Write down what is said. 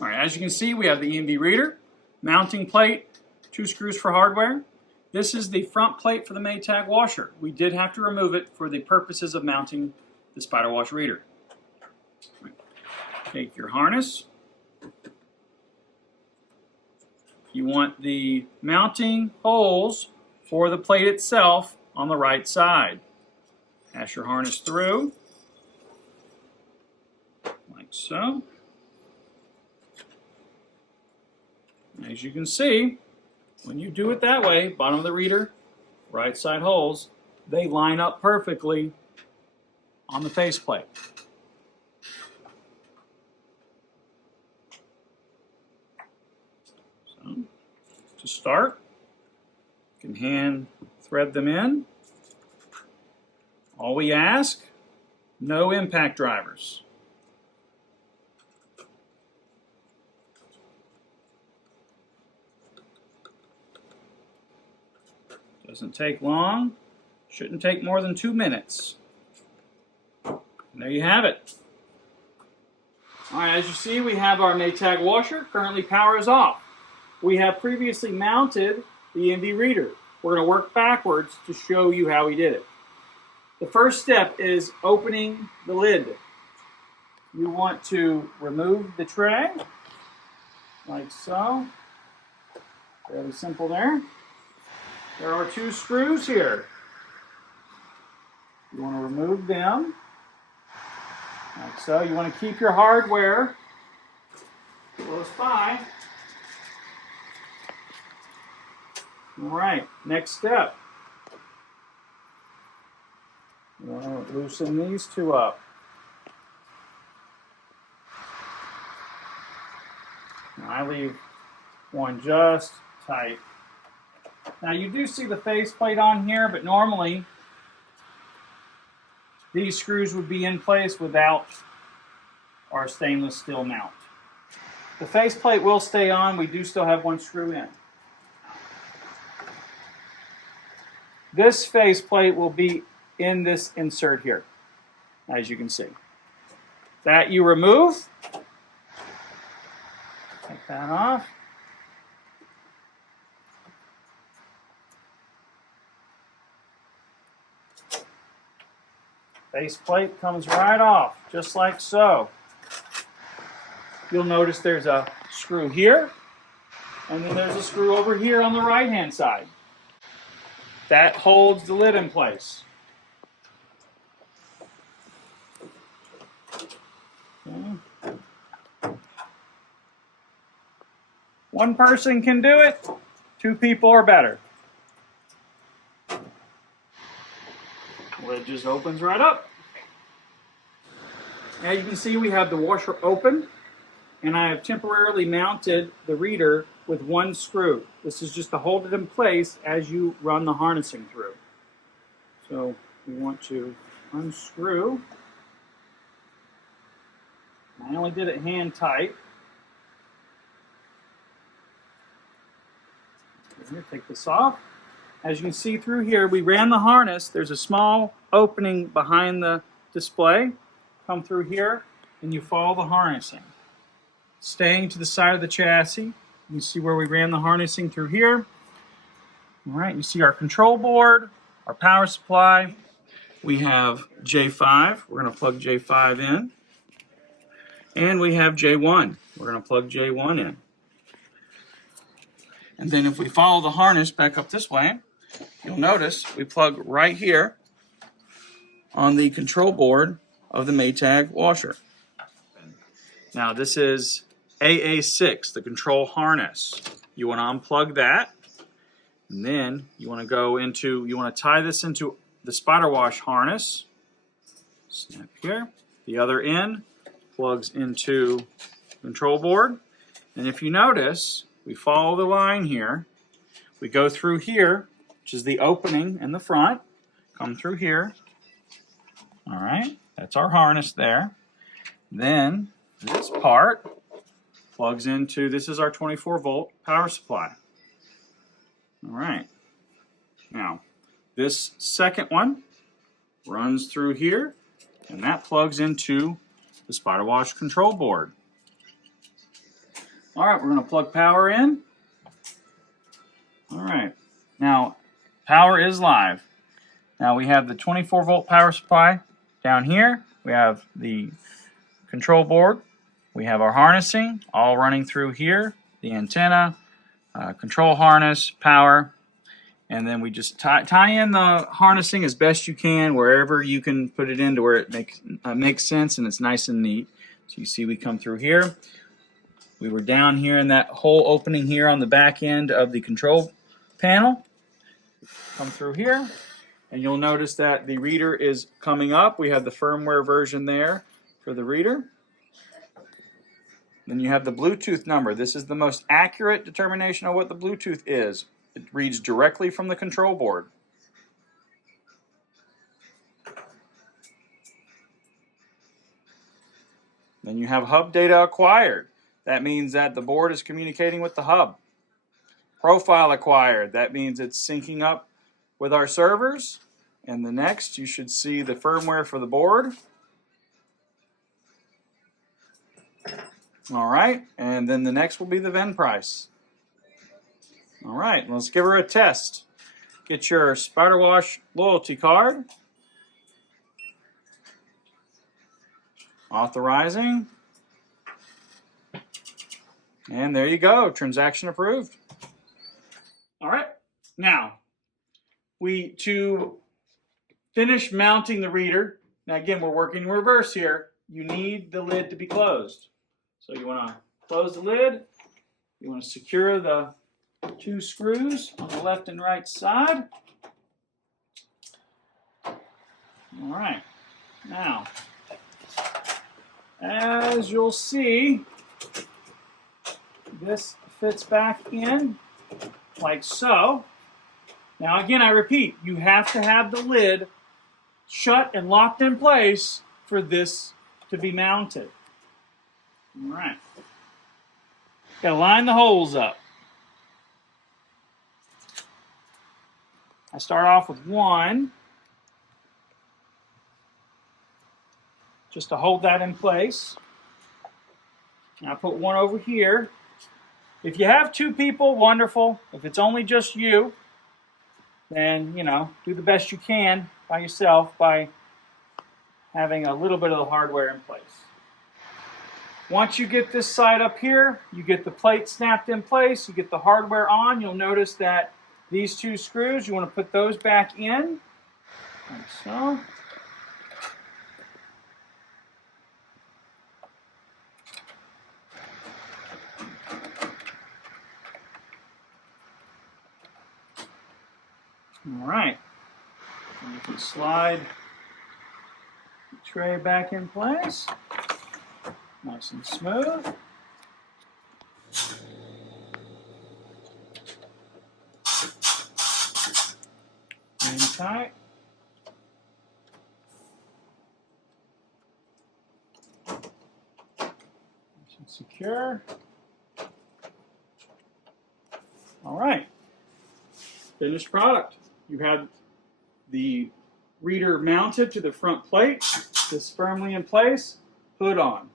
All right, as you can see, we have the EMV reader, mounting plate, 2 screws for hardware. This is the front plate for the Maytag washer. We did have to remove it for the purposes of mounting the SpyderWash reader. Take your harness. You want the mounting holes for the plate itself on the right side. Pass your harness through, like so. As you can see, when you do it that way, bottom of the reader, right side holes, they line up perfectly on the faceplate. So, to start, you can hand thread them in. All we ask, no impact drivers. Doesn't take long, shouldn't take more than 2 minutes. And there you have it. All right, as you see, we have our Maytag washer. Currently power is off. We have previously mounted the EMV reader. We're going to work backwards to show you how we did it. The first step is opening the lid. You want to remove the tray, like so. Fairly simple there. There are 2 screws here. You want to remove them, like so. You want to keep your hardware close by. All right, next step. You want to loosen these 2 up. Now I leave one just tight. Now you do see the faceplate on here, but normally these screws would be in place without our stainless steel mount. The faceplate will stay on. We do still have 1 screw in. This faceplate will be in this insert here, as you can see. That you remove. Take that off. Faceplate comes right off, just like so. You'll notice there's a screw here, and then there's a screw over here on the right-hand side. That holds the lid in place. Okay. 1 person can do it, 2 people or better. Lid just opens right up. Now you can see we have the washer open, and I have temporarily mounted the reader with 1 screw. This is just to hold it in place as you run the harnessing through. So we want to unscrew. I only did it hand tight. Here, take this off. As you can see through here, we ran the harness. There's a small opening behind the display. Come through here, and you follow the harnessing. Staying to the side of the chassis, you can see where we ran the harnessing through here. All right, you see our control board, our power supply. We have J5. We're going to plug J5 in. And we have J1. We're going to plug J1 in. And then if we follow the harness back up this way, you'll notice we plug right here on the control board of the Maytag washer. Now this is AA6, the control harness. You want to unplug that, and then you want to tie this into the SpyderWash harness. Snap here. The other end plugs into the control board. And if you notice, we follow the line here. We go through here, which is the opening in the front. Come through here. All right, that's our harness there. Then this part plugs into, this is our 24-volt power supply. All right. Now, this second one runs through here, and that plugs into the SpyderWash control board. All right, we're going to plug power in. All right, now power is live. Now we have the 24-volt power supply down here. We have the control board. We have our harnessing all running through here. The antenna, control harness, power, and then we just tie in the harnessing as best you can wherever you can put it into where it makes sense and it's nice and neat. So you see we come through here. We were down here in that whole opening here on the back end of the control panel. Come through here, and you'll notice that the reader is coming up. We have the firmware version there for the reader. Then you have the Bluetooth number. This is the most accurate determination of what the Bluetooth is. It reads directly from the control board. Then you have hub data acquired. That means that the board is communicating with the hub. Profile acquired. That means it's syncing up with our servers. And the next, you should see the firmware for the board. All right, and then the next will be the VIN price. All right, let's give her a test. Get your SpyderWash loyalty card. Authorizing. And there you go, transaction approved. All right, now to finish mounting the reader, now again, we're working in reverse here, you need the lid to be closed. So you want to close the lid, you want to secure the 2 screws on the left and right side. All right, now, as you'll see, this fits back in like so. Now again, I repeat, you have to have the lid shut and locked in place for this to be mounted. All right. Got to line the holes up. I start off with one, just to hold that in place. And I put one over here. If you have 2 people, wonderful. If it's only just you, then, you know, do the best you can by yourself by having a little bit of the hardware in place. Once you get this side up here, you get the plate snapped in place, you get the hardware on, you'll notice that these 2 screws, you want to put those back in, like so. All right, and you can slide the tray back in place, nice and smooth. And tight. Nice and secure. All right, finished product. You have the reader mounted to the front plate, this firmly in place, hood on.